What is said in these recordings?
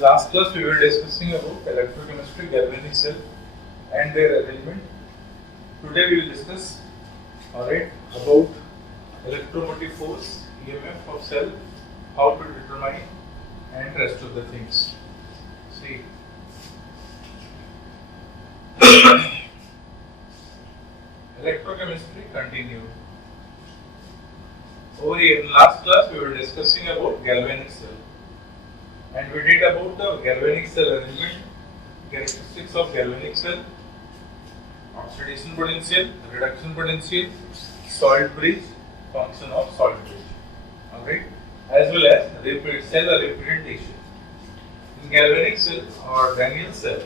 Last class we were discussing about electrochemistry, galvanic cell and their arrangement. Today we will discuss about electromotive force, EMF of cell, how to determine and rest of the things. See. Electrochemistry continued. Over here in last class we were discussing about galvanic cell. And we did about the galvanic cell arrangement, characteristics of galvanic cell, oxidation potential, reduction potential, salt bridge, function of salt bridge. Alright, as well as cell representation. In galvanic cell or Daniell cell,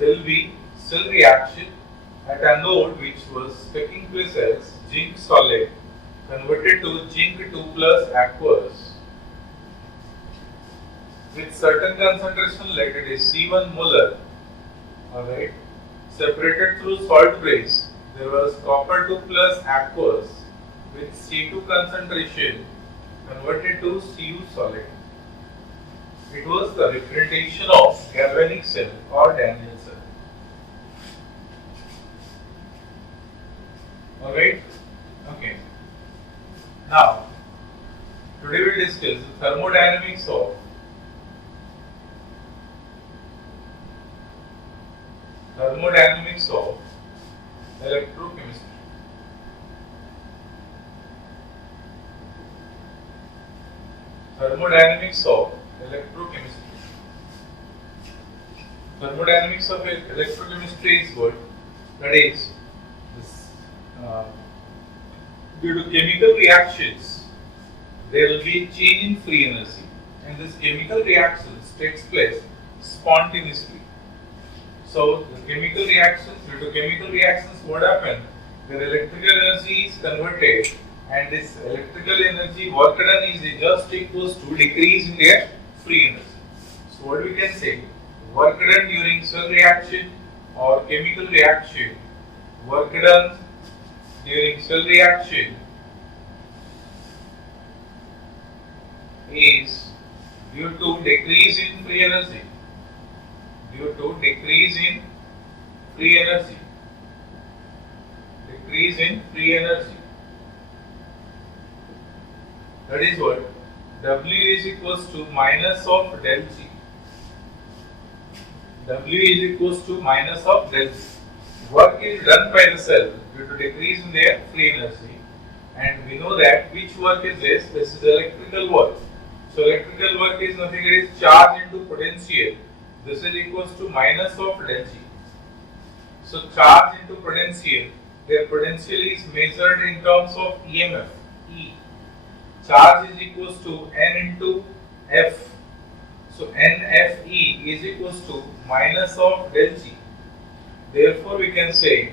there will be cell reaction at a node which was taking place as zinc solid converted to zinc 2 plus aqueous with certain concentration, like it is C1 molar, alright, separated through salt bridge. There was copper 2 plus aqueous with C2 concentration converted to Cu solid. It was the representation of galvanic cell or Daniell cell. Alright, okay. Now, today we will discuss thermodynamics of electrochemistry. Thermodynamics of electrochemistry. Thermodynamics of electrochemistry is what? That is, due to chemical reactions, there will be change in free energy, and this chemical reactions takes place spontaneously. So, the chemical reactions, due to chemical reactions, what happens? Their electrical energy is converted, and this electrical energy work done is just equals to decrease in their free energy. So, what we can say? Work done during cell reaction or chemical reaction, work done during cell reaction is due to decrease in free energy. Due to decrease in free energy. Decrease in free energy. That is what? W is equals to minus of del G. W is equals to minus of del G. Work is done by the cell due to decrease in their free energy, and we know that which work is this? This is electrical work. So electrical work is nothing, it is charge into potential. This is equals to minus of del G. So charge into potential, their potential is measured in terms of EMF, E. Charge is equals to N into F. So NFE is equals to minus of del G. Therefore we can say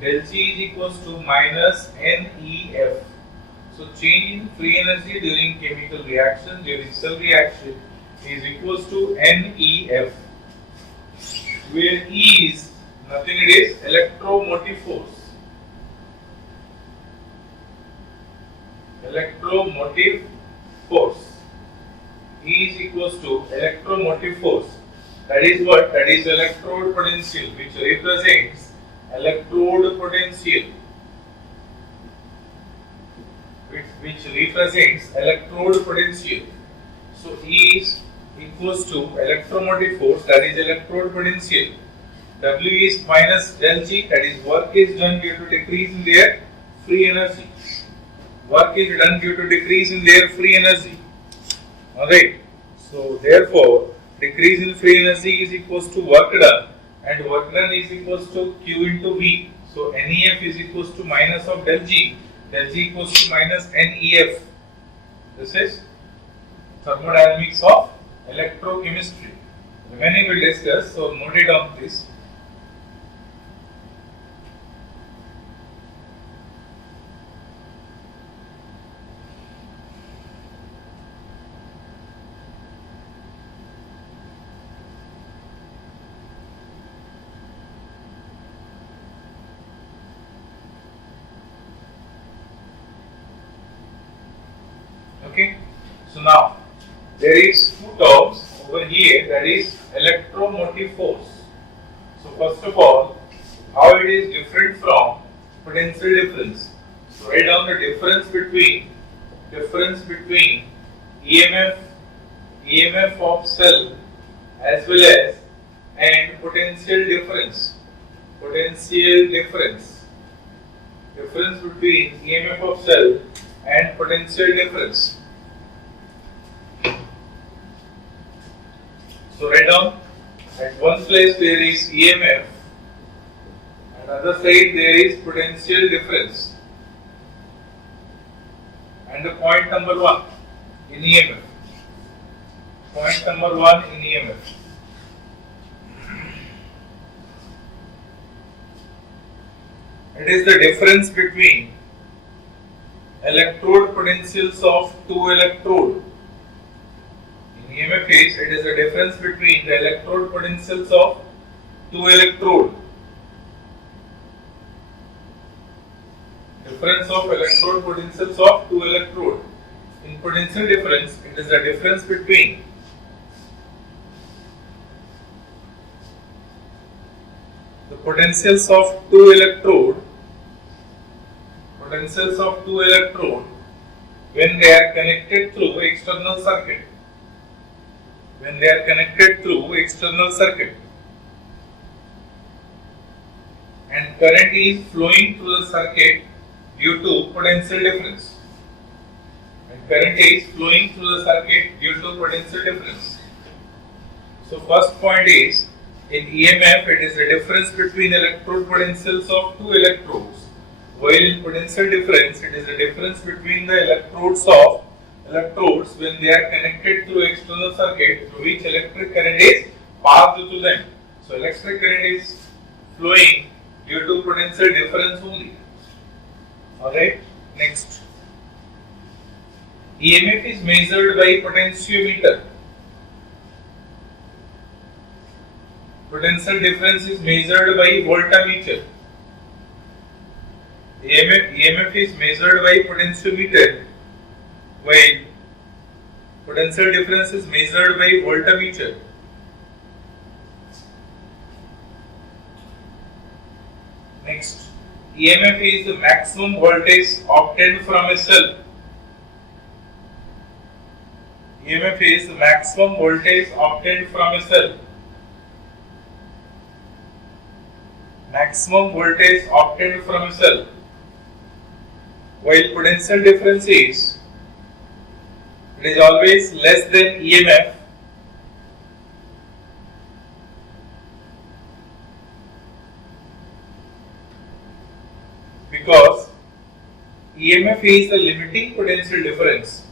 del G is equals to minus NEF. So change in free energy during chemical reaction, during cell reaction is equals to NEF, where E is nothing, it is electromotive force. Electromotive force. E is equals to electromotive force. That is what? That is electrode potential, which represents electrode potential. Which represents electrode potential. So E is equals to electromotive force, that is electrode potential. W is minus del G, that is work is done due to decrease in their free energy. Work is done due to decrease in their free energy. Alright. So therefore, decrease in free energy is equals to work done, and work done is equals to Q into V. So NEF is equals to minus of del G. Del G equals to minus NEF. This is thermodynamics of electrochemistry. Remaining we will discuss, so note it down please. Okay, so now there is two terms over here, that is electromotive force. So first of all, how it is different from potential difference. So write down the difference between EMF of cell as well as and potential difference between EMF of cell and potential difference. So write down, at one place there is EMF, and other side there is potential difference. And the point number 1 in EMF. Point number 1 in EMF. It is the difference between electrode potentials of two electrodes. In EMF case, it is the difference between the electrode potentials of two electrodes. Difference of electrode potentials of two electrodes. In potential difference, it is the difference between the potentials of two electrodes when they are connected through external circuit. And current is flowing through the circuit due to potential difference. So first point is, in EMF it is the difference between electrode potentials of two electrodes, while in potential difference it is the difference between the electrodes when they are connected through external circuit through which electric current is passed to them. So electric current is flowing due to potential difference only. Alright, next. EMF is measured by potentiometer. Potential difference is measured by voltmeter. EMF is measured by potentiometer, while potential difference is measured by voltmeter. Next, EMF is the maximum voltage obtained from a cell. EMF is the maximum voltage obtained from a cell. While potential difference is, it is always less than EMF. Because EMF is the limiting potential difference.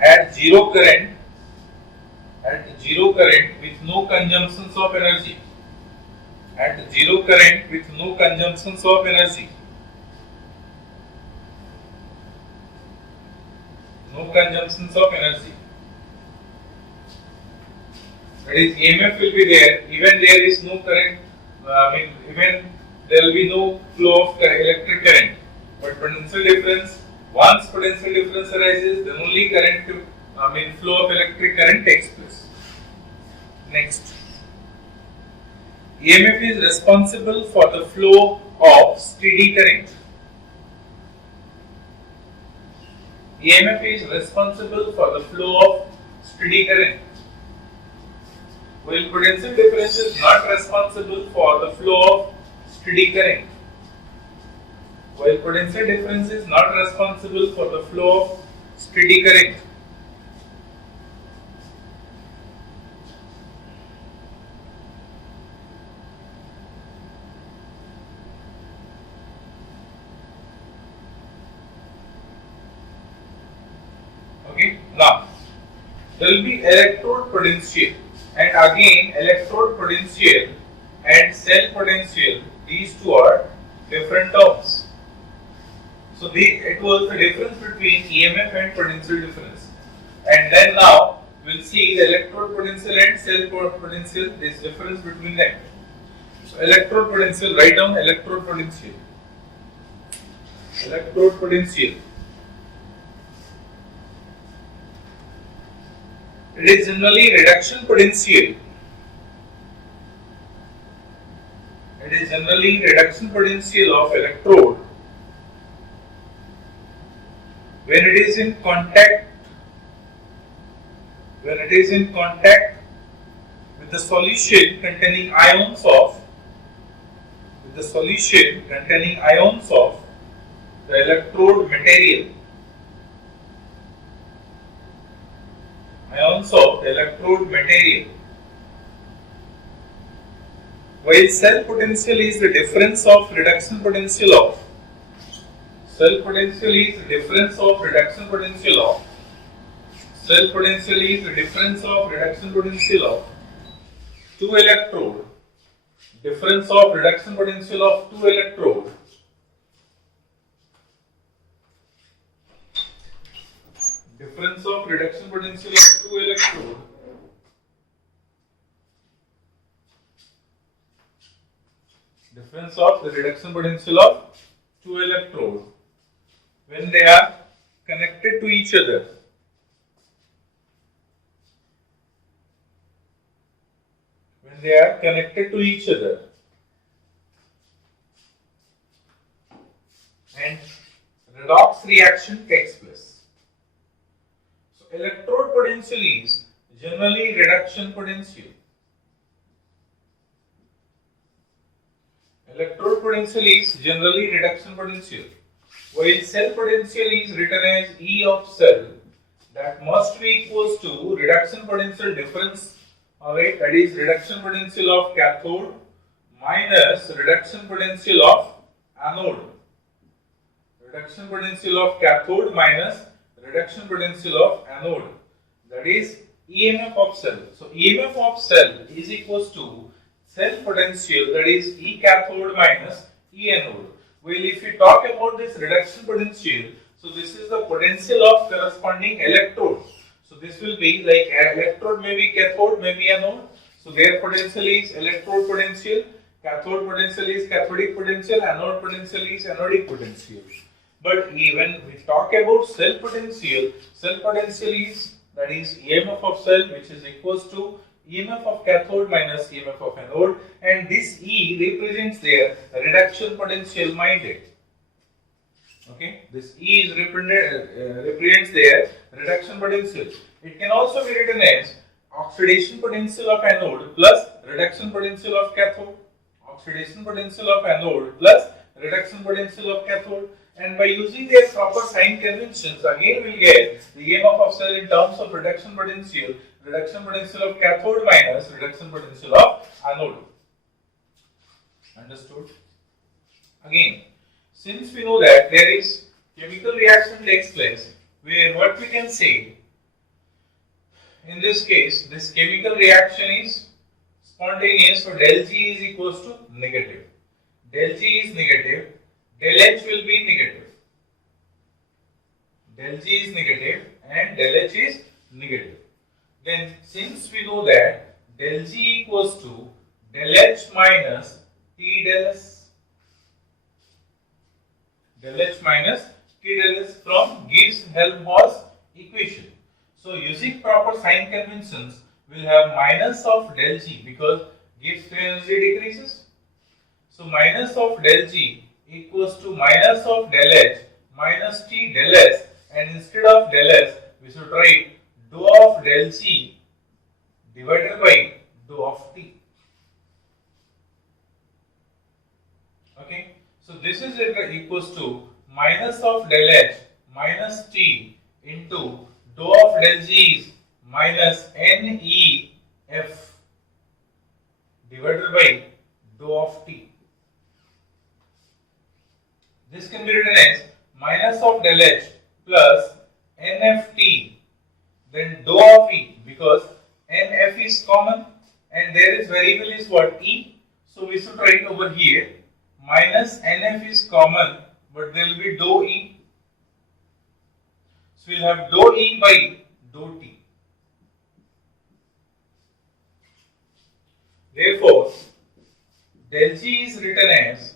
At zero current with no consumptions of energy. That is, EMF will be there even there is no current. Even there will be no flow of electric current. But potential difference, once potential difference arises, then only flow of electric current takes place. Next, EMF is responsible for the flow of steady current. While potential difference is not responsible for the flow of steady current. Okay, now there will be electrode potential, and again electrode potential and cell potential, these two are different terms. So it was the difference between EMF and potential difference, and then now we'll see the electrode potential and cell potential, this difference between them. So electrode potential, write down electrode potential. electrode potential. It is generally reduction potential. It is generally reduction potential of electrode when it is in contact with the solution containing ions of the electrode material. While cell potential is the difference of reduction potential of two electrode. Difference of reduction potential of two electrode. Difference of reduction potential of two electrode. Difference of the reduction potential of two electrode when they are connected to each other. And redox reaction takes place. So electrode potential is generally reduction potential. While cell potential is written as E of cell, that must be equals to reduction potential difference. Alright, that is reduction potential of cathode minus reduction potential of anode. That is EMF of cell. So EMF of cell is equals to cell potential, that is E cathode minus E anode. Well, if we talk about this reduction potential, so this is the potential of corresponding electrode. So this will be like electrode may be cathode, may be anode. So their potential is electrode potential, cathode potential is cathodic potential, anode potential is anodic potential. But when we talk about cell potential is, that is EMF of cell, which is equals to EMF of cathode minus EMF of anode, and this E represents their reduction potential minded. Okay, this E is represents their reduction potential. It can also be written as oxidation potential of anode plus reduction potential of cathode. And by using their proper sign conventions, again we will get the EMF of cell in terms of reduction potential of cathode minus reduction potential of anode. Understood? Again, since we know that there is chemical reaction takes place, where what we can say, in this case, this chemical reaction is spontaneous, so del G is equals to negative. Del G is negative, del H will be negative. Del G is negative and del H is negative. Then since we know that del G equals to del H minus T del S. Del H minus T del S from Gibbs-Helmholtz equation. So using proper sign conventions, we'll have minus of del G because Gibbs free energy decreases. So minus of del G equals to minus of del H minus T del S, and instead of del S, we should write dou of del G divided by dou of T. Okay, so this is equals to minus of del H minus T into dou of del G is minus NEF divided by dou of T. This can be written as minus of del H plus NFT, then dou of E, because NF is common and there is variable is what? E. So we should write over here minus NF is common, but there will be dou E. So we'll have dou E by dou T. Therefore, del G is written as,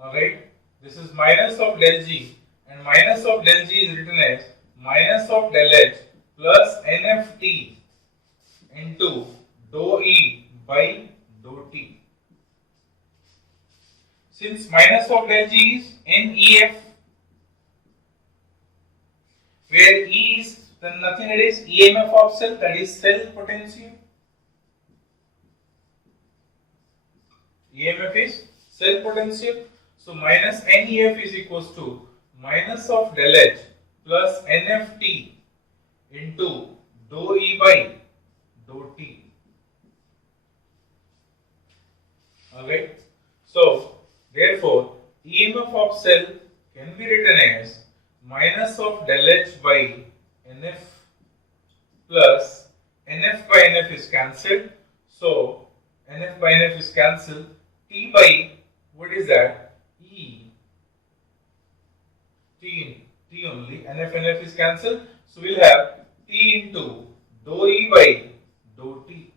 alright, This is minus of del G, and minus of del G is written as minus of del H plus NFT into dou E by dou T. Since minus of del G is NEF, where E is then nothing, it is EMF of cell, that is cell potential. EMF is cell potential. So minus NEF is equals to minus of del H plus NFT into dou E by dou T. Alright. So therefore EMF of cell can be written as minus of del H by NF plus NF by NF is cancelled. So NF by NF is cancelled. T by what is that? T only. NF is cancelled. So we'll have T into dou E by dou T.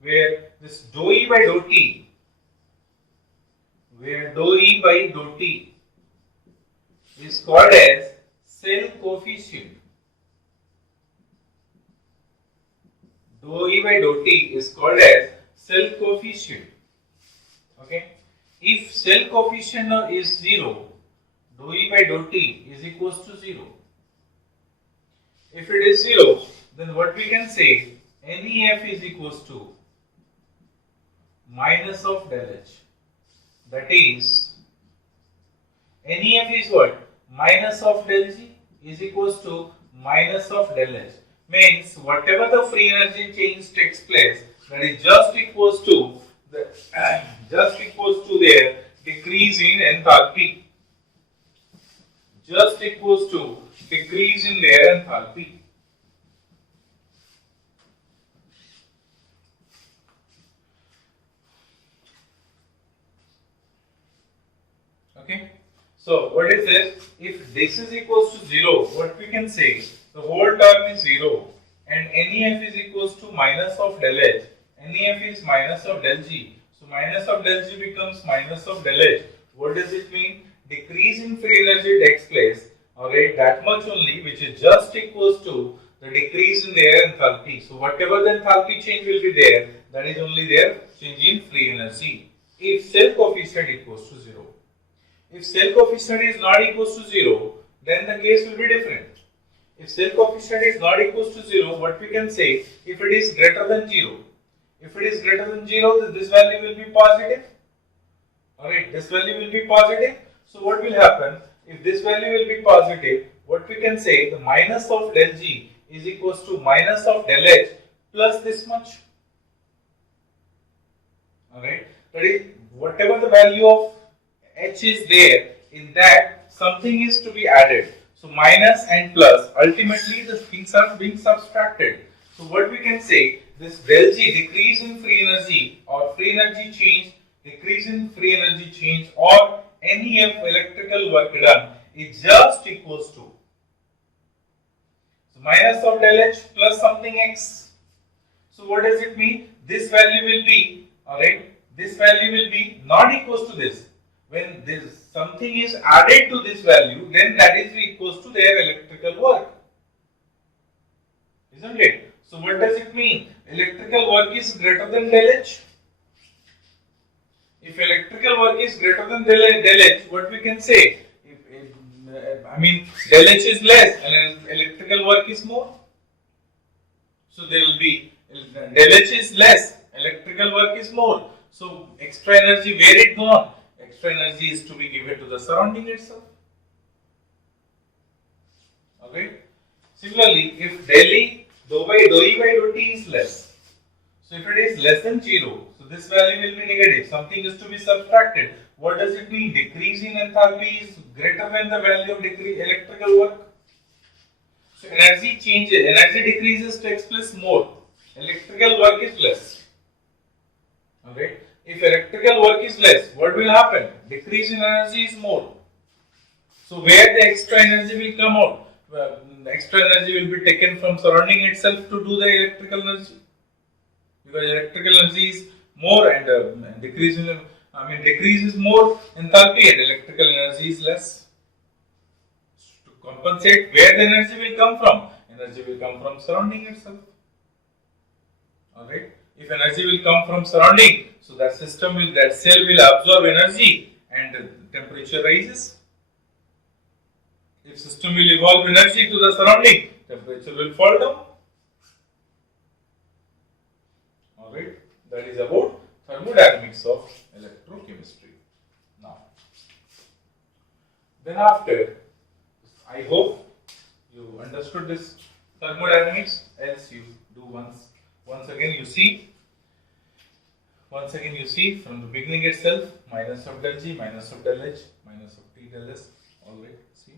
Where this dou E by dou T, where dou E by dou T is called as cell coefficient. Dou E by dou T is called as cell coefficient. Okay. If cell coefficient is 0, dou E by dou T is equals to 0. If it is 0, then what we can say, NEF is equals to minus of del H. That is, NEF is what? Minus of del G is equals to minus of del H. Means whatever the free energy change takes place, that is just equals to their decrease in enthalpy. Just equals to decrease in their enthalpy. Okay. So what is this? If this is equals to 0, what we can say? The whole term is 0 and NEF is equals to minus of del H. NEF is minus of del G. So minus of del G becomes minus of del H. What does it mean? Decrease in free energy takes place. Alright, that much only, which is just equals to the decrease in their enthalpy. So whatever the enthalpy change will be there, that is only their change in free energy. If cell coefficient equals to 0. If cell coefficient is not equals to 0, then the case will be different. If cell coefficient is not equals to 0, what we can say, if it is greater than 0. If it is greater than 0, then this value will be positive. Alright, this value will be positive. So what will happen? If this value will be positive, what we can say, the minus of del G is equals to minus of del H plus this much. Alright, that is, whatever the value of H is there, in that something is to be added. So minus and plus, ultimately the things are being subtracted. So what we can say, this del G, decrease in free energy or free energy change, decrease in free energy change or NEF electrical work done is just equals to so minus of del H plus something X. So what does it mean? This value will be, alright, this value will be not equals to this. When this something is added to this value, then that is equals to their electrical work. Isn't it? So what does it mean? Electrical work is greater than del H. If electrical work is greater than del H, what we can say? Del H is less and electrical work is more. So there will be del H is less, electrical work is more. So extra energy, where it gone? Extra energy is to be given to the surrounding itself. Okay. Similarly, if dou E by dou T is less, so if it is less than 0, so this value will be negative. Something is to be subtracted. What does it mean? Decrease in enthalpy is greater than the value of electrical work. So energy changes, energy decreases takes place more. Electrical work is less. Okay. If electrical work is less, what will happen? Decrease in energy is more. So where the extra energy will come out? Well, the extra energy will be taken from surrounding itself to do the electrical energy. Because electrical energy is more and decrease is more enthalpy and electrical energy is less. To compensate, where the energy will come from? Energy will come from surrounding itself. Alright. If energy will come from surrounding, so that cell will absorb energy and temperature rises. If system will evolve energy to the surrounding, temperature will fall down. Alright, that is about thermodynamics of electrochemistry. Now, then after, I hope you understood this thermodynamics, else you do once again you see from the beginning itself, minus of del G, minus of del H, minus of T del S, alright, see.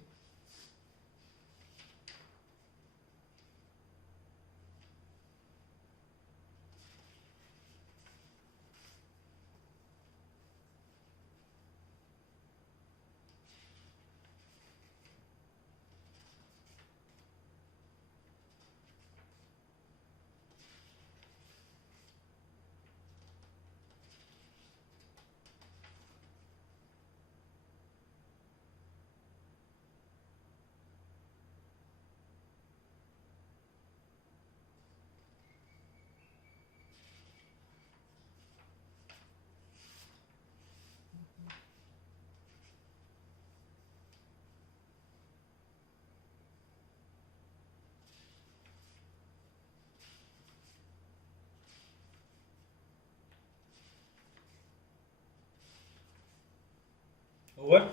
Over.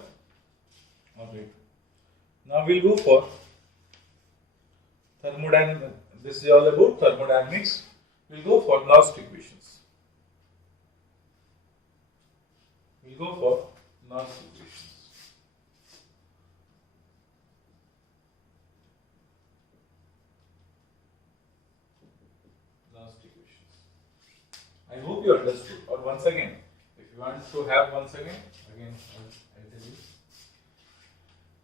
Okay. Now we'll go for thermodynamics. This is all about thermodynamics. We'll go for last equations. We'll go for last equations. Last equations. I hope you understood. Or once again, if you want to have once again I'll tell you.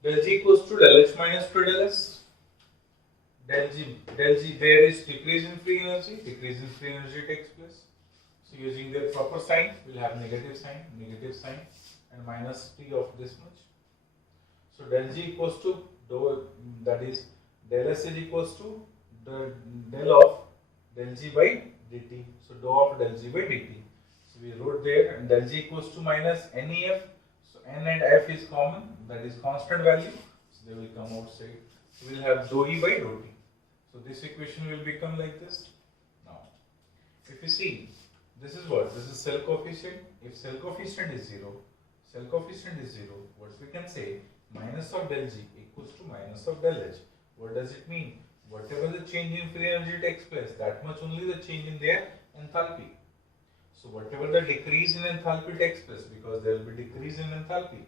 Del G equals to del H minus 2 del S. Del G, there is decrease in free energy takes place. So using their proper sign, we'll have negative sign, and minus T of this much. So del G equals to that is del S is equals to the del of del G by dt. So dou of del G by dt. So we wrote there, and del G equals to minus NEF. So N and F is common, that is constant value. So they will come outside. So we'll have dou E by dou T. So this equation will become like this. Now, if you see, this is what? This is cell coefficient. If cell coefficient is 0, what we can say? Minus of del G equals to minus of del H. What does it mean? Whatever the change in free energy takes place, that much only the change in their enthalpy. So whatever the decrease in enthalpy takes place, because there will be decrease in enthalpy.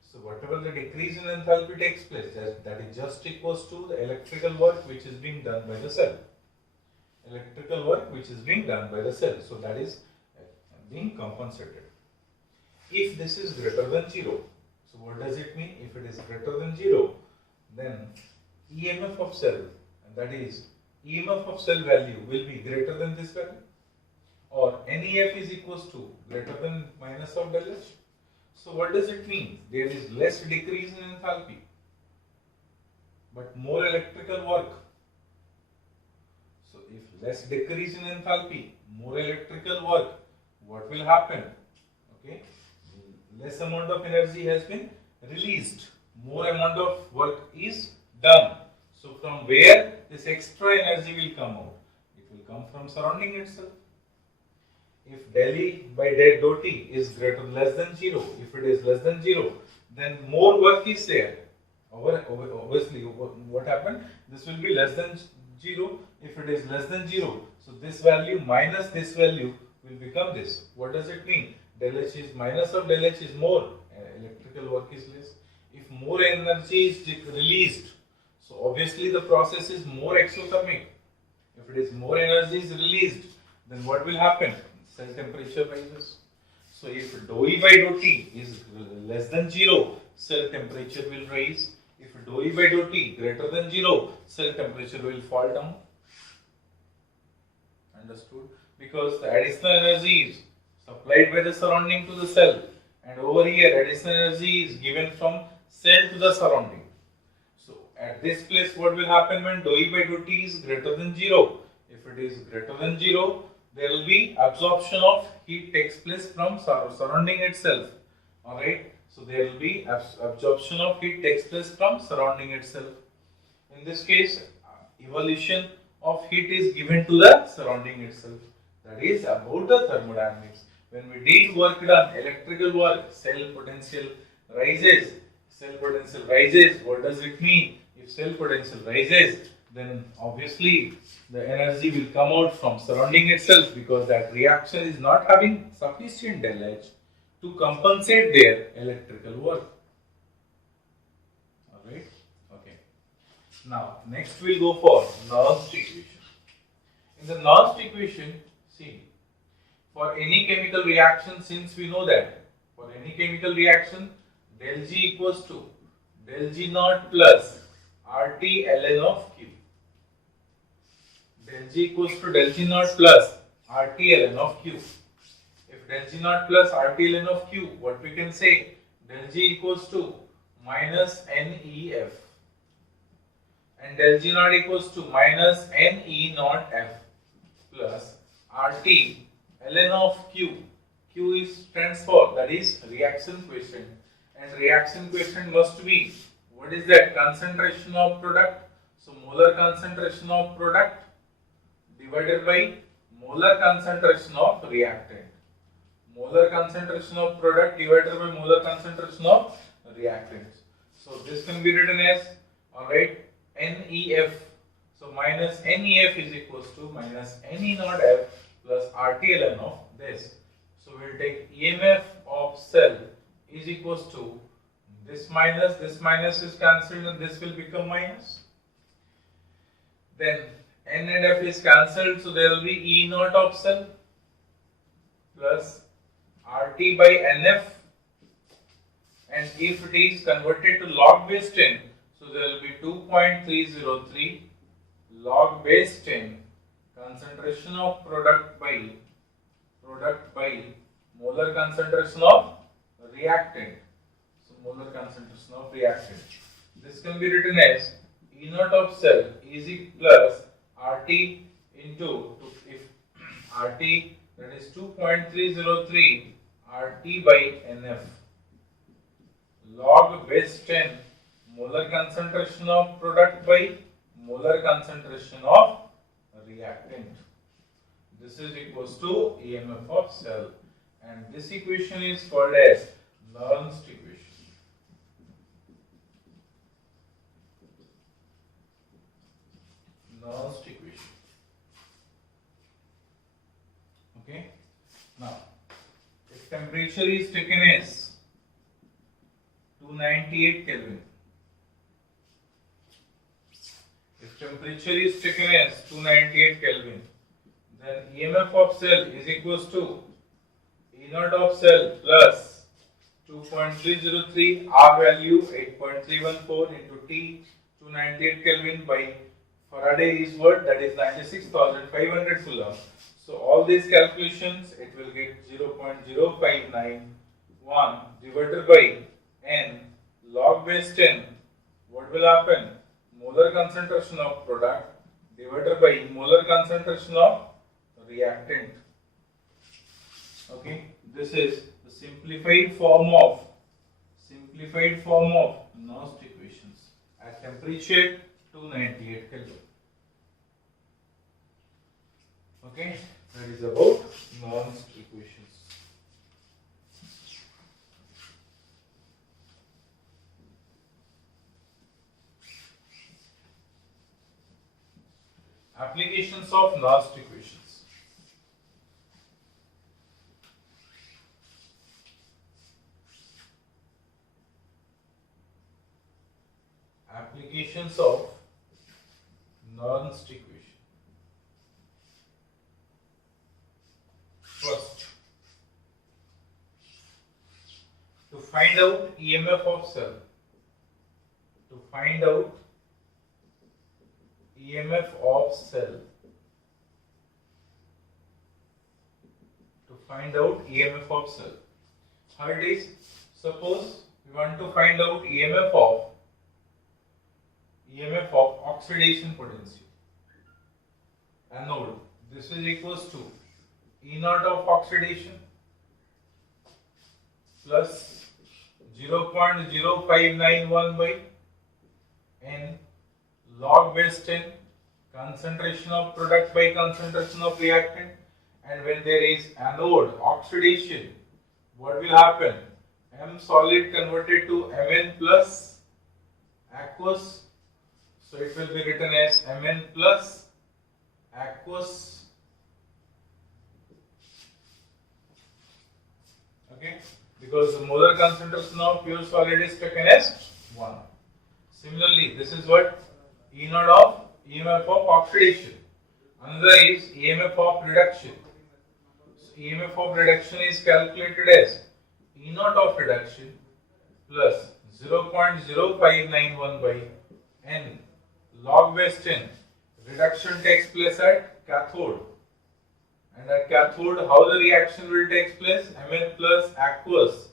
So whatever the decrease in enthalpy takes place, that is just equals to the electrical work which is being done by the cell. So that is being compensated. If this is greater than 0, so what does it mean? If it is greater than 0, then EMF of cell, and that is EMF of cell value will be greater than this value, or NEF is equals to greater than minus of del H. So what does it mean? There is less decrease in enthalpy, but more electrical work. So if less decrease in enthalpy, more electrical work, what will happen? Okay, less amount of energy has been released, more amount of work is done. So from where this extra energy will come out? It will come from surrounding itself. If del E by del dou T is less than 0, if it is less than 0, then more work is there. Obviously, what happened? This will be less than 0. If it is less than 0, so this value minus this value will become this. What does it mean? Del H is minus of del H is more, electrical work is less. If more energy is released, so obviously the process is more exothermic. If it is more energy is released, then what will happen? Cell temperature rises. So if dou E by dou T is less than 0, cell temperature will rise. If dou E by dou T greater than 0, cell temperature will fall down. Understood? Because the additional energy is supplied by the surrounding to the cell, and over here additional energy is given from cell to the surrounding. So at this place what will happen when dou E by dou T is greater than 0? If it is greater than 0, there will be absorption of heat takes place from surrounding itself. Alright, so there will be absorption of heat takes place from surrounding itself. In this case, evolution of heat is given to the surrounding itself. That is about the thermodynamics. When we did work done, electrical work, cell potential rises. Cell potential rises. What does it mean? If cell potential rises, then obviously the energy will come out from surrounding itself, because that reaction is not having sufficient del H to compensate their electrical work. Alright? Okay. Now, next we'll go for Nernst equation. In the Nernst equation, see, for any chemical reaction, since we know that for any chemical reaction, del G equals to del G naught plus RT ln of Q. Del G equals to del G naught plus RT ln of Q. If del G naught plus RT ln of Q, what we can say? Del G equals to minus NEF. And del G naught equals to minus NE naught F plus RT ln of Q. Q is stands for, that is reaction quotient, and reaction quotient must be, what is that? Concentration of product. So molar concentration of product divided by molar concentration of reactant. Molar concentration of product divided by molar concentration of reactants. So this can be written as, alright, NEF. So minus NEF is equals to minus NE naught F plus RT ln of this. So we'll take EMF of cell is equals to this minus is cancelled, and this will become minus. Then N and F is cancelled, so there will be E naught of cell plus RT by NF, and if it is converted to log base 10, so there will be 2.303 log base 10 concentration of product by molar concentration of reactant. So molar concentration of reactant. This can be written as E naught of cell is plus RT into, if RT, that is 2.303 RT by NF log base 10 molar concentration of product by molar concentration of reactant. This is equals to EMF of cell, and this equation is called as Nernst equation. Nernst equation. Okay. Now, if temperature is taken as 298 Kelvin, if temperature is taken as 298 Kelvin, then EMF of cell is equals to E naught of cell plus 2.303, R value 8.314 into T 298 Kelvin by Faraday is what? That is 96,500 Coulomb. So all these calculations, it will get 0.0591 divided by N log base 10. What will happen? Molar concentration of product divided by molar concentration of reactant. Okay, this is the simplified form of Nernst equations at temperature 298 Kelvin. Okay, that is about Nernst equations. Applications of Nernst equations. Applications of Nernst equation. First, to find out EMF of cell. To find out EMF of cell. To find out EMF of cell. How it is? Suppose we want to find out EMF of oxidation potential. Anode. This is equals to E naught of oxidation plus 0.0591 by N log base 10 concentration of product by concentration of reactant. And when there is anode oxidation, what will happen? M solid converted to Mn plus aqueous. So it will be written as Mn plus aqueous. Okay, because the molar concentration of pure solid is taken as 1. Similarly, this is what E naught of EMF of oxidation. Another is EMF of reduction. So EMF of reduction is calculated as E naught of reduction plus 0.0591 by N log base 10. Reduction takes place at cathode. And at cathode, how the reaction will take place? Mn plus aqueous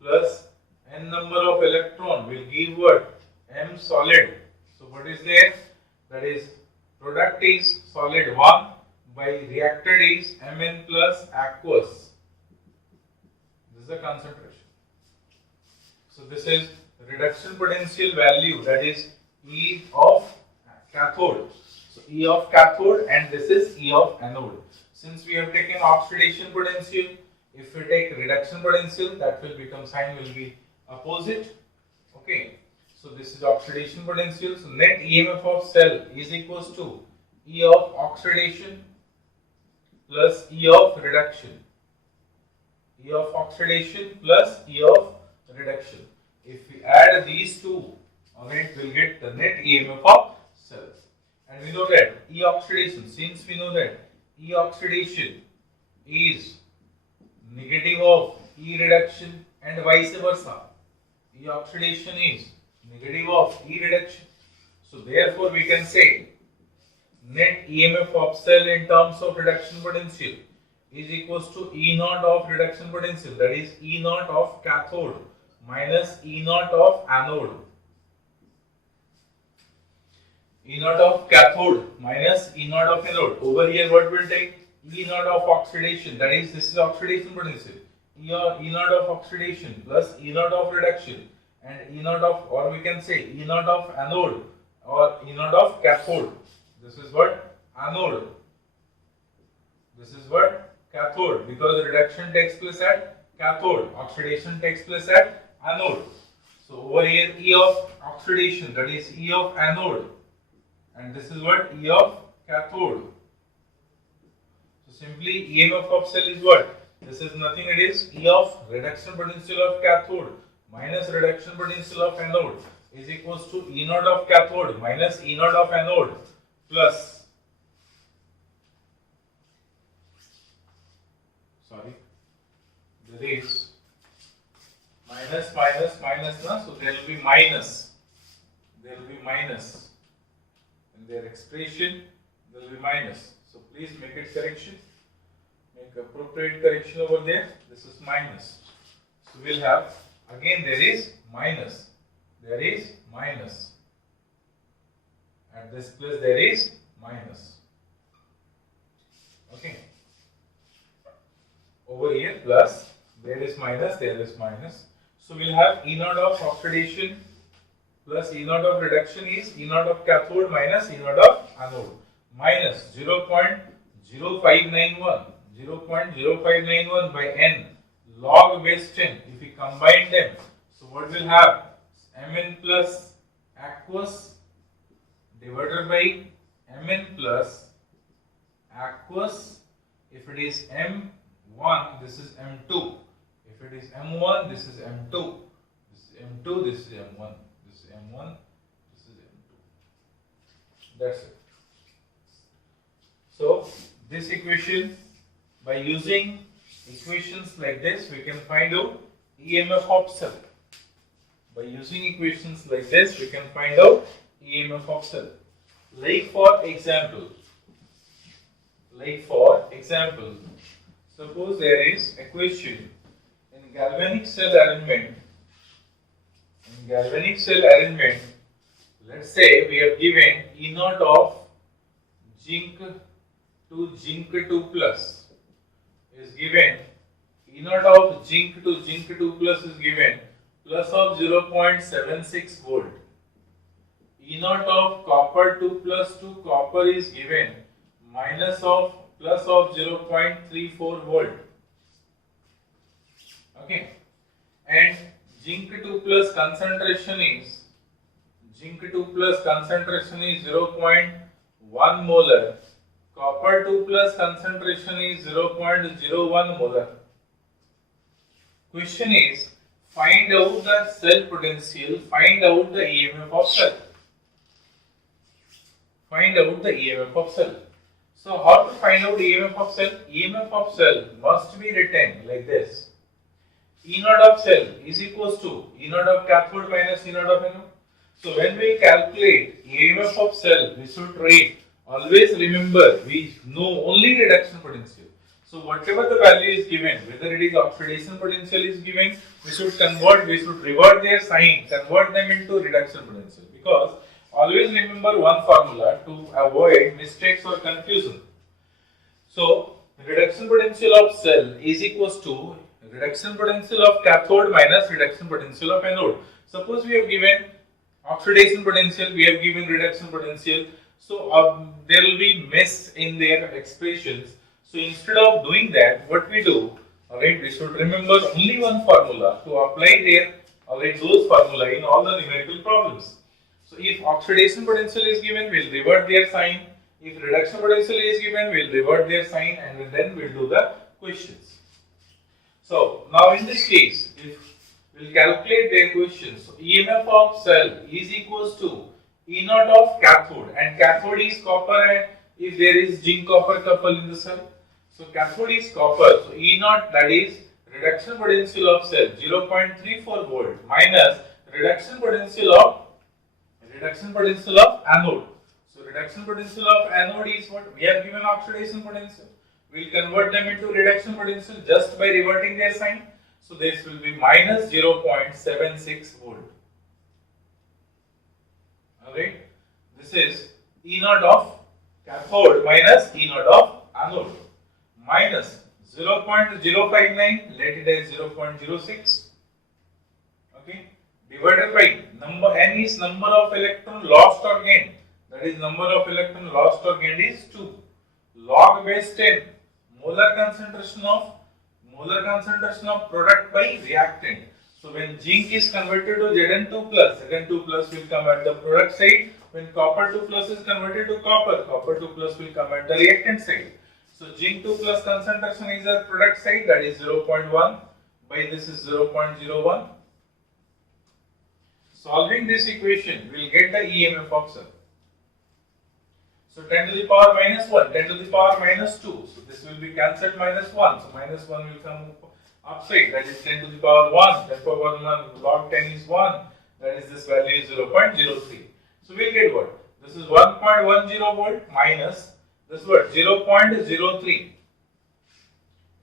plus N number of electron will give what? M solid. So what is there? That is, product is solid 1 by reacted is Mn plus aqueous. This is the concentration. So this is reduction potential value, that is E of cathode. So E of cathode, and this is E of anode. Since we have taken oxidation potential, if we take reduction potential, that will become sign will be opposite. Okay. So this is oxidation potential. So net EMF of cell is equals to E of oxidation plus E of reduction. E of oxidation plus E of reduction. If we add these two, alright, we'll get the net EMF of cells. And we know that E oxidation, since we know that E oxidation is negative of E reduction and vice versa. E oxidation is negative of E reduction. So therefore we can say net EMF of cell in terms of reduction potential is equals to E naught of reduction potential, that is E naught of cathode minus E naught of anode. E naught of cathode minus E naught of anode. Over here what will take? E naught of oxidation, that is this is oxidation potential. E naught of oxidation plus E naught of reduction, and E naught of, or we can say E naught of anode or E naught of cathode. This is what? Anode. This is what? Cathode, because reduction takes place at cathode, oxidation takes place at anode. So over here E of oxidation, that is E of anode, and this is what? E of cathode. So simply EMF of cell is what? This is nothing, it is E of reduction potential of cathode minus reduction potential of anode is equals to E naught of cathode minus E naught of anode plus, there is minus na, so there will be minus. There will be minus. In their expression, there will be minus. So please make it correction. Make appropriate correction over there. This is minus. So we'll have, again there is minus. There is minus. At this place there is minus. Okay. Over here plus, there is minus, there is minus. So we'll have E naught of oxidation plus E naught of reduction is E naught of cathode minus E naught of anode minus 0.0591 by N log base 10. If we combine them, so what we'll have? Mn plus aqueous divided by Mn plus aqueous. If it is M1, this is M2. If it is M1, this is M2. This is M2, this is M1. This is M1, this is M2. That's it. So, this equation, by using equations like this, we can find out EMF of cell. By using equations like this, we can find out EMF of cell. Like for example, Suppose there is a question in galvanic cell arrangement. In galvanic cell arrangement, let's say we have given E naught of zinc to zinc 2 plus is given. E naught of zinc to zinc 2 plus is given plus of 0.76 volt. E naught of copper 2 plus to copper is given minus of plus of 0.34 volt. Okay, and zinc 2 plus concentration is 0.1 molar. Copper 2 plus concentration is 0.01 molar. Question is, find out the cell potential, find out the EMF of cell. Find out the EMF of cell. So how to find out EMF of cell? EMF of cell must be written like this. E naught of cell is equals to E naught of cathode minus E naught of anode. So when we calculate EMF of cell, we should write, always remember, we know only reduction potential. So whatever the value is given, whether it is oxidation potential is given, we should revert their sign, convert them into reduction potential. Because always remember one formula to avoid mistakes or confusion. So reduction potential of cell is equals to reduction potential of cathode minus reduction potential of anode. Suppose we have given oxidation potential, we have given reduction potential. So there will be mess in their expressions. So instead of doing that, what we do, alright, we should remember only one formula to apply there, alright, those formula in all the numerical problems. So if oxidation potential is given, we'll revert their sign. If reduction potential is given, we'll revert their sign, and then we'll do the questions. So now in this case, if we'll calculate their questions, so EMF of cell is equals to E naught of cathode, and cathode is copper, and if there is zinc copper couple in the cell, so cathode is copper, so E naught, that is reduction potential of cell 0.34 volt minus reduction potential of anode. So reduction potential of anode is what? We have given oxidation potential. We will convert them into reduction potential just by reverting their sign. So this will be minus 0.76 volt. Alright, this is E naught of cathode minus E naught of anode, minus 0.059, let it as 0.06, okay, divided by number, n is number of electron lost or gained, that is number of electron lost or gained is 2, log base 10, molar concentration of product by reactant. So when zinc is converted to Zn2 plus will come at the product side. When copper 2 plus is converted to copper 2 plus will come at the reactant side. So zinc 2 plus concentration is at product side, that is 0.1, by this is 0.01. Solving this equation, we will get the EMF of cell. So 10 to the power minus 1, 10 to the power minus 2. So this will be cancelled minus 1. So minus 1 will come upside, that is 10 to the power 1. 10 power 1 log 10 is 1. That is, this value is 0.03. So we will get what? This is 1.10 volt minus this what? 0.03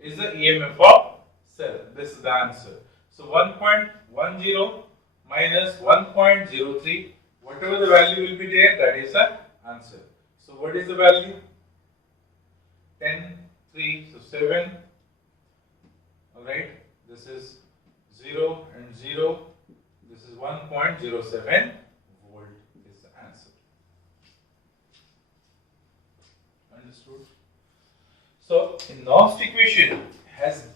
is the EMF of cell. This is the answer. So 1.10 minus 1.03, whatever the value will be there, that is the answer. So what is the value? 10, 3, so 7. Alright, this is 0 and 0. This is 1.07 volt is the answer. Understood? So, in Nernst equation has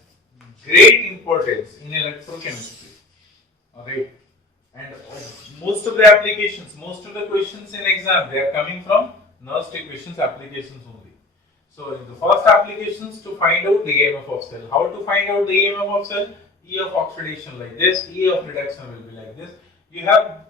great importance in electrochemistry. Alright, and most of the applications, most of the questions in exam, they are coming from Nernst equations applications only. So in the first applications, to find out the EMF of cell. How to find out the EMF of cell? E of oxidation like this, E of reduction will be like this. You have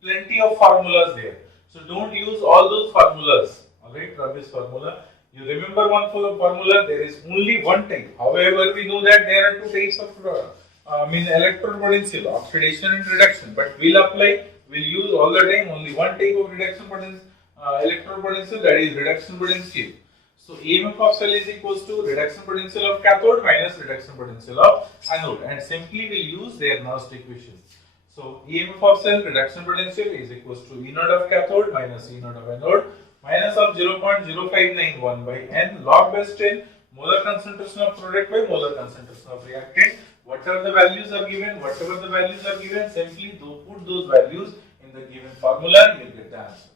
plenty of formulas there. So don't use all those formulas. Alright, Ravi's formula. You remember one formula, there is only one type. However, we know that there are two types of electron potential, oxidation and reduction. But we'll use all the time only one type of reduction potential, electron potential, that is reduction potential. So EMF of cell is equals to reduction potential of cathode minus reduction potential of anode, and simply we'll use their Nernst equation. So EMF of cell reduction potential is equals to E naught of cathode minus E naught of anode minus of 0.0591 by n log base 10 molar concentration of product by molar concentration of reactant. Whatever the values are given, simply put those values in the given formula, you will get the answer.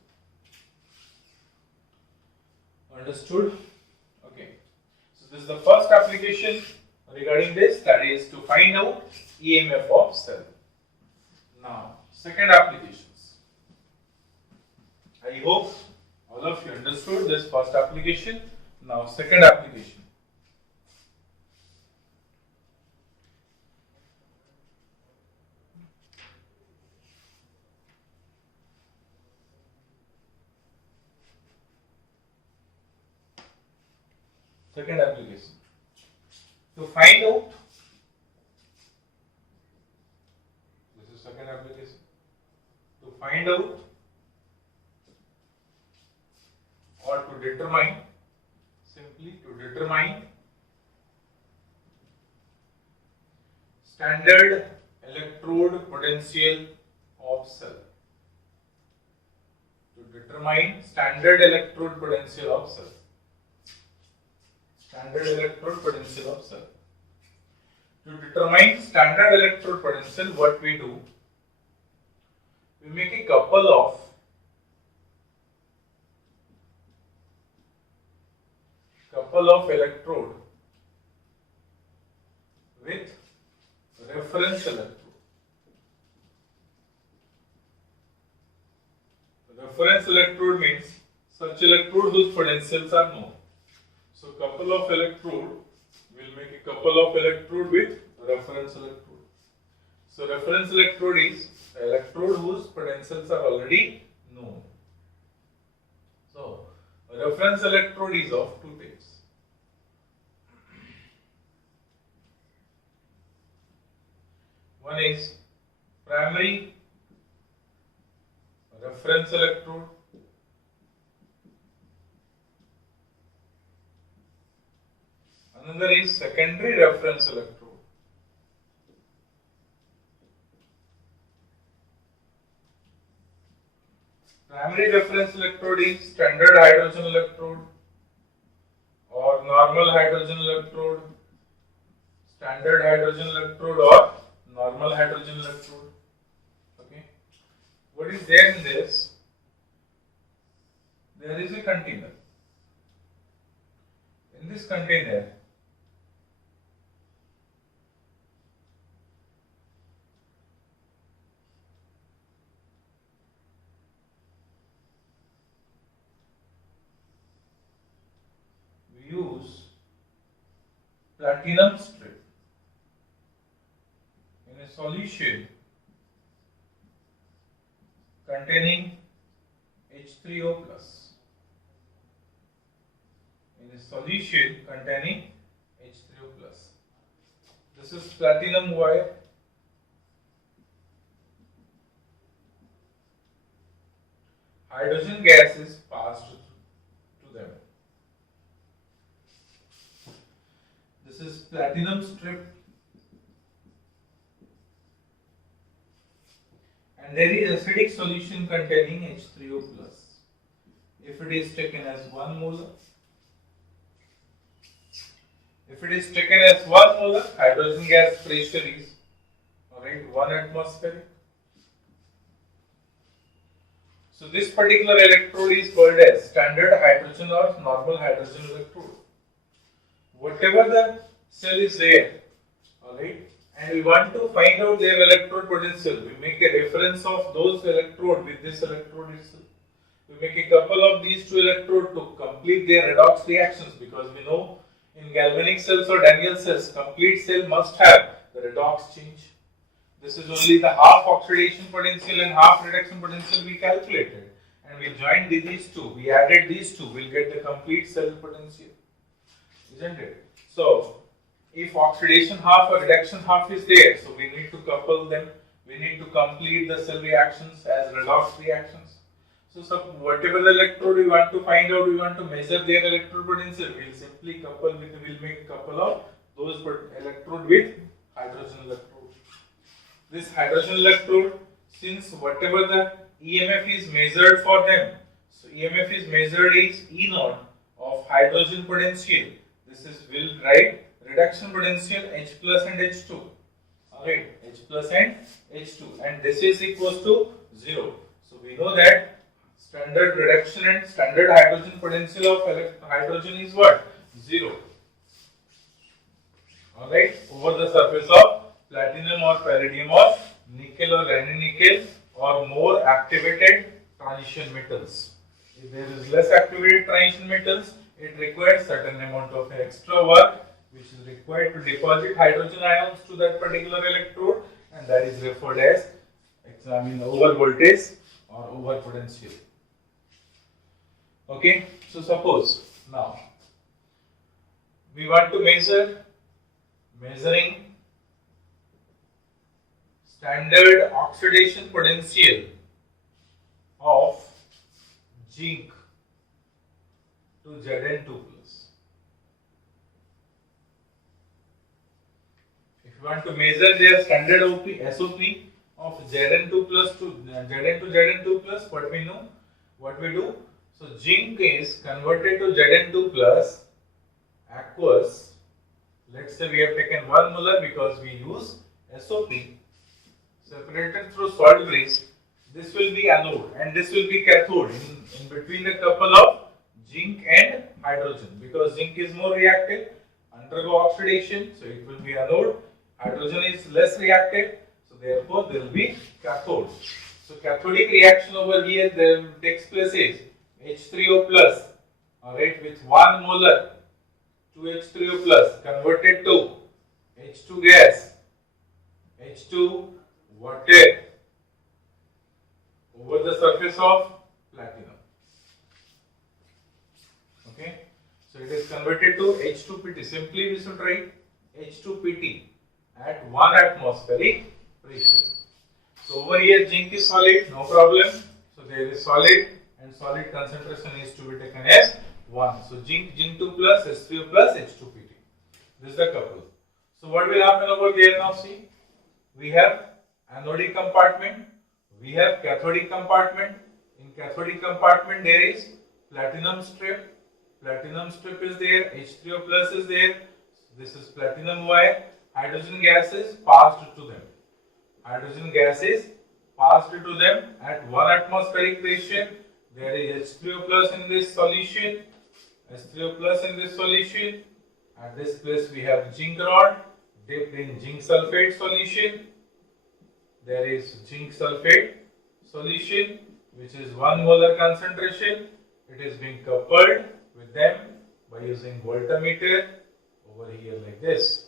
Understood? Okay. So this is the first application regarding this, that is to find out EMF of cell. Now, second applications. I hope all of you understood this first application. Now, second application. Second application. To find out, this is second application. To find out or to determine, simply to determine standard electrode potential of cell. To determine standard electrode potential of cell. Standard electrode potential of cell. To determine standard electrode potential, what we do? We make a couple of electrode with reference electrode. Reference electrode means such electrode whose potentials are known. So couple of electrode, we'll make a couple of electrode with reference electrode. So reference electrode is the electrode whose potentials are already known. So a reference electrode is of two types. One is primary reference electrode. Another is secondary reference electrode. Primary reference electrode is standard hydrogen electrode or normal hydrogen electrode, standard hydrogen electrode or normal hydrogen electrode. Okay. What is there in this? There is a container. In this container, we use platinum strip in a solution containing H3O plus. In a solution containing H3O plus. This is platinum wire. Hydrogen gas is passed to them. This is platinum strip, and there is acidic solution containing H3O plus. If it is taken as 1 molar, hydrogen gas pressure is 1 atmospheric. So this particular electrode is called as standard hydrogen or normal hydrogen electrode. Whatever the cell is there, alright, and we want to find out their electrode potential, we make a reference of those electrode with this electrode itself. We make a couple of these two electrodes to complete their redox reactions, because we know in galvanic cells or Daniell cells, complete cell must have the redox change. This is only the half oxidation potential and half reduction potential we calculated, and we joined these two, we added these two, we'll get the complete cell potential, isn't it? So if oxidation half or reduction half is there, so we need to couple them, we need to complete the cell reactions as redox reactions. So whatever the electrode we want to find out, we want to measure their electrode potential. We'll simply we'll make a couple of those electrode with hydrogen electrode. This hydrogen electrode, since whatever the EMF is measured for them, so EMF is measured is E naught of hydrogen potential. This is will write reduction potential H plus and H2. Alright, H plus and H2, and this is equals to 0. So we know that standard reduction and standard hydrogen potential of hydrogen is what? 0. Alright, over the surface of platinum or palladium or nickel or nickel or more activated transition metals. If there is less activated transition metals, it requires certain amount of extra work which is required to deposit hydrogen ions to that particular electrode, and that is referred as over voltage or over potential. Okay, so suppose now we want to measuring standard oxidation potential of zinc to Zn2 plus. If you want to measure their standard SOP of Zn2 plus to Zn2 plus, what we do? So zinc is converted to Zn2 plus aqueous. Let's say we have taken 1 molar because we use SOP separated through salt bridge. This will be anode and this will be cathode in between a couple of zinc and hydrogen, because zinc is more reactive, undergo oxidation, so it will be anode. Hydrogen is less reactive, so therefore there will be cathode. So cathodic reaction over here then takes place is H3O plus, alright, with 1 molar 2H3O plus converted to H2 gas, H2 water over the surface of platinum. Okay, so it is converted to H2PT. Simply we should write H2PT at 1 atmospheric pressure. So over here zinc is solid, no problem. So there is solid, and solid concentration is to be taken as 1. So zinc2 plus H3O plus H2PT. This is the couple. So what will happen over there now? See, we have anodic compartment, we have cathodic compartment. In cathodic compartment there is platinum strip. Platinum strip is there, H3O plus is there. This is platinum wire. Hydrogen gas is passed to them. Hydrogen gas is passed to them at 1 atmospheric pressure. There is H3O plus in this solution. H3O plus in this solution. At this place we have zinc rod dipped in zinc sulfate solution. There is zinc sulfate solution which is 1 molar concentration. It is being coupled with them by using voltmeter over here like this,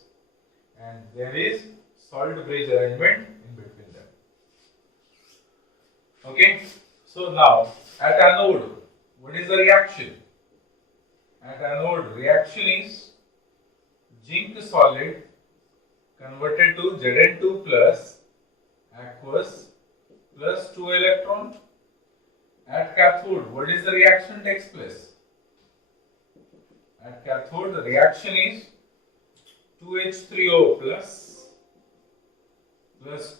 and there is salt bridge arrangement in between them. Okay, so now at anode, what is the reaction? At anode, reaction is zinc solid converted to Zn2 plus aqueous plus 2 electron. At cathode, what is the reaction takes place? At cathode, the reaction is 2H3O plus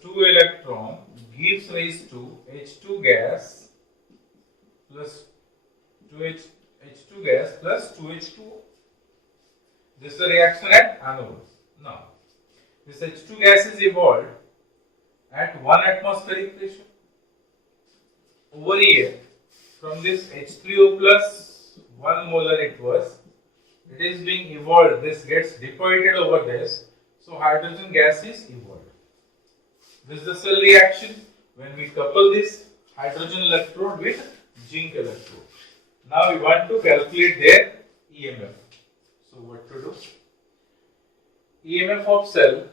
2 electron gives rise to H2 gas plus 2H2 gas plus 2H2O. This is the reaction at anode. Now, this H2 gas is evolved at 1 atmospheric pressure. Over here, from this H3O plus 1 molar it is being evolved. This gets deposited over this, so hydrogen gas is evolved. This is the cell reaction when we couple this hydrogen electrode with zinc electrode. Now we want to calculate their EMF. So what to do? EMF of cell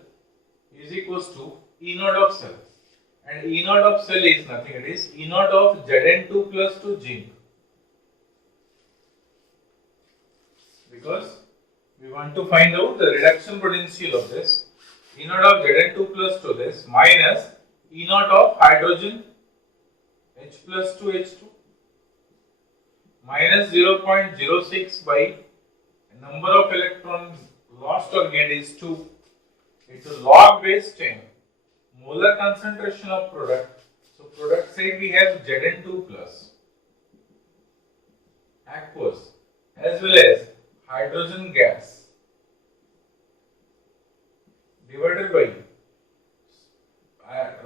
is equals to E naught of cell, and E naught of cell is nothing, it is E naught of Zn2 plus to zinc, because we want to find out the reduction potential of this. E naught of Zn2 plus to this minus E naught of hydrogen H plus to H2. minus 0.06 by number of electrons lost or gained is 2 into log base 10 molar concentration of product. So product side we have Zn2 plus aqueous as well as hydrogen gas divided by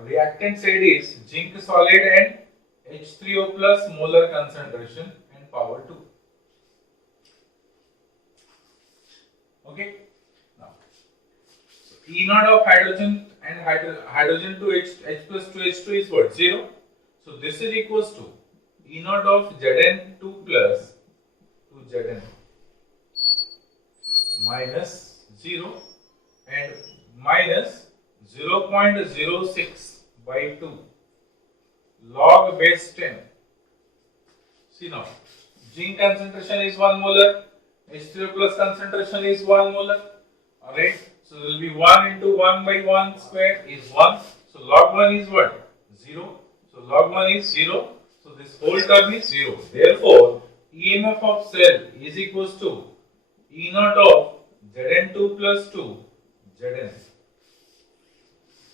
reactant side is zinc solid and H3O plus molar concentration and power 2. Okay. Now, so E naught of hydrogen and hydrogen to H plus 2H2 is what? 0. So this is equals to E naught of Zn2 plus 2Zn minus 0 and minus 0.06 by 2 log base 10. See now, zinc concentration is 1 molar, H3O plus concentration is 1 molar. Alright, so there will be 1 into 1 by 1 square is 1. So log 1 is what? 0. So log 1 is 0. So this whole term is 0. Therefore, EMF of cell is equals to E naught of Zn2 plus 2 Zn.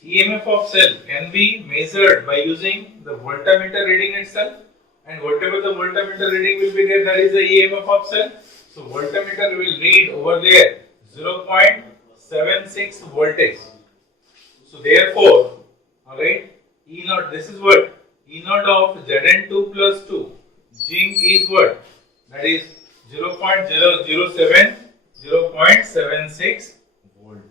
EMF of cell can be measured by using the voltmeter reading itself, and whatever the voltmeter reading will be there, that is the EMF of cell. So voltmeter will read over there 0.76 voltage. So therefore, alright, E naught, this is what? E naught of Zn2 plus 2 zinc is what? That is 0.007, 0.76 volt.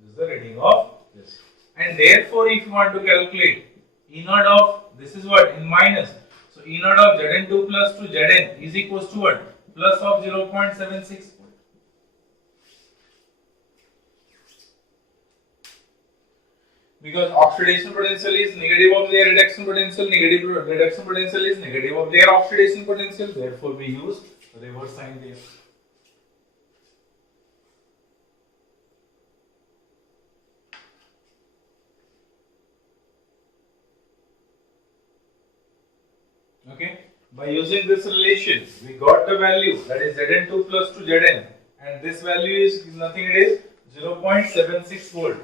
This is the reading of this. And therefore, if you want to calculate E naught of, this is what? In minus. So E naught of Zn2 plus 2 Zn is equals to what? Plus of 0.76 volt. Because oxidation potential is negative of their reduction potential, negative reduction potential is negative of their oxidation potential. Therefore, we use reverse sign there. Okay, by using this relation, we got the value, that is Zn2 plus 2 Zn, and this value is nothing, it is 0.76 volt.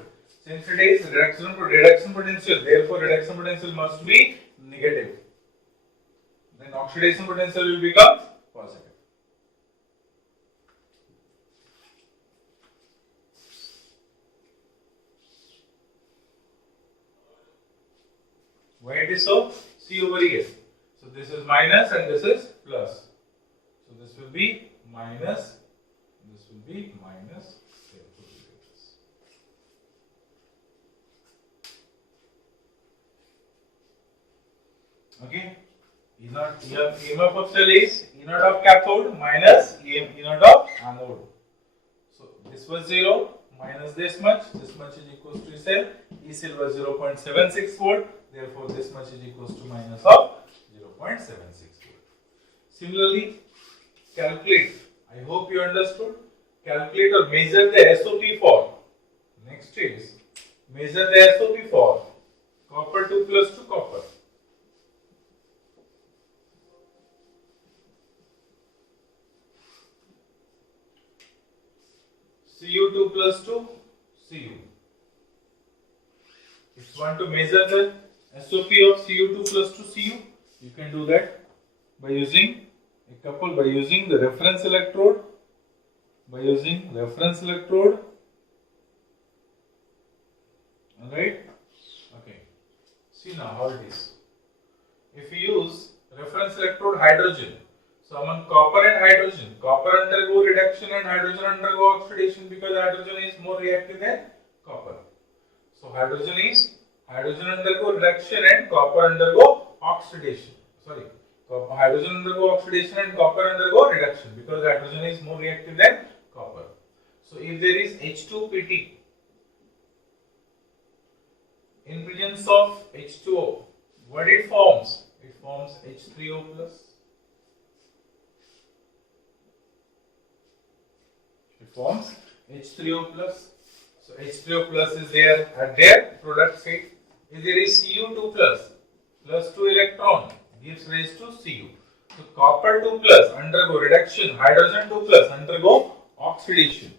Since it is reduction potential, therefore reduction potential must be negative. Then oxidation potential will become positive. Why it is so? See over here. So this is minus and this is plus. So this will be minus, this will be minus. Okay. E naught, EMF of cell is E naught of cathode minus E naught of anode. So this was 0 minus this much is equals to cell. E cell was 0.76 volt. Therefore, this much is equals to minus of 0.76 volt. Similarly, calculate. I hope you understood. Calculate or measure the SOP for. Next is measure the SOP for copper 2 plus 2 copper. Cu2 plus 2 Cu. If you want to measure the SOP of Cu2 plus 2 Cu, you can do that by using by using the reference electrode. Alright? Okay. See now how it is. If you use reference electrode hydrogen, so among copper and hydrogen, copper undergo reduction and hydrogen undergo oxidation because hydrogen is more reactive than copper. So hydrogen undergo reduction and copper undergo oxidation. Hydrogen undergo oxidation and copper undergo reduction because hydrogen is more reactive than copper. So if there is H2PT in presence of H2O, what it forms? It forms H3O plus. It forms H3O plus. So H3O plus is there at their product side. If there is Cu2 plus 2 electron gives rise to Cu. So copper 2 plus undergo reduction, hydrogen 2 plus undergo oxidation.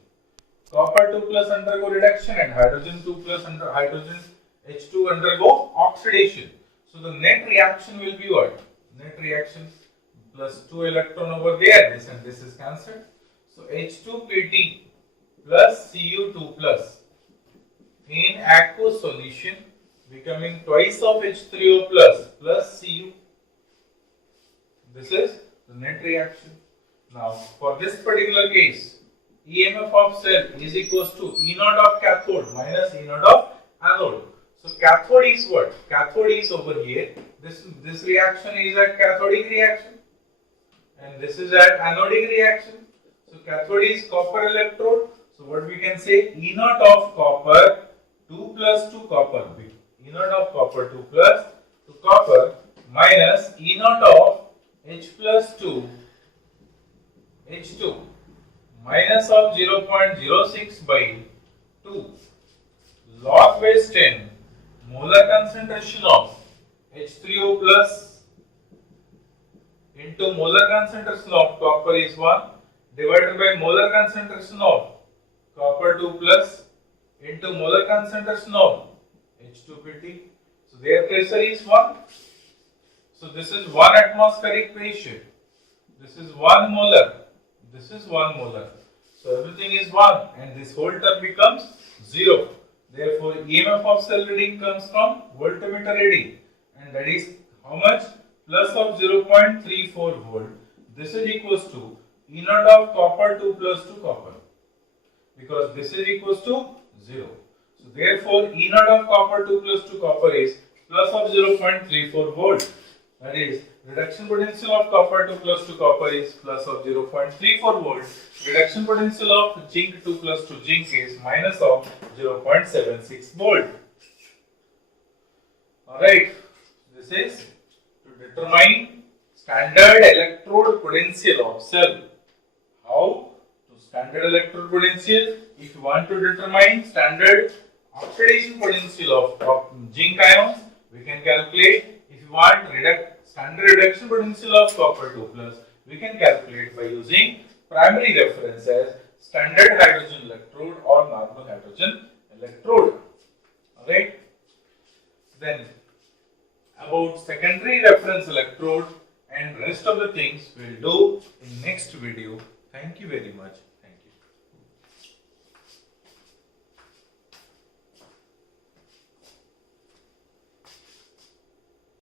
Copper 2 plus undergo reduction and hydrogen 2 plus under hydrogen H2 undergo oxidation. So the net reaction will be what? Net reaction plus 2 electron over there, this and this is cancelled. So H2Pt plus Cu2 plus in aqueous solution becoming twice of H3O plus Cu. This is the net reaction. Now for this particular case, EMF of cell is equals to E naught of cathode minus E naught of anode. So cathode is what? Cathode is over here. This reaction is at cathodic reaction and this is at anodic reaction. So cathode is copper electrode. So what we can say, E naught of copper 2 plus to copper. E naught of copper 2 plus to copper minus E naught of H plus 2 H2 minus of 0.06 by 2 log base 10 molar concentration of H3O plus into molar concentration of copper is 1 divided by molar concentration of copper 2 plus into molar concentration of H2Pt. So their pressure is 1. So this is 1 atmospheric pressure. This is 1 molar. This is 1 molar. So everything is 1 and this whole term becomes 0. Therefore EMF of cell reading comes from voltmeter reading and that is how much? Plus of 0.34 volt. This is equals to E naught of copper 2 plus to copper because this is equals to 0. So therefore E naught of copper 2 plus to copper is plus of 0.34 volt. That is reduction potential of copper 2 plus to copper is plus of 0.34 volt. Reduction potential of zinc 2 plus to zinc is minus of 0.76 volt. Alright, this is to determine standard electrode potential of cell. How? To standard electrode potential, if you want to determine standard oxidation potential of zinc ions, we can calculate. If you want standard reduction potential of copper 2 plus, we can calculate by using primary reference as standard hydrogen electrode or normal hydrogen electrode. Alright. Then about secondary reference electrode and rest of the things we'll do in next video. Thank you very much.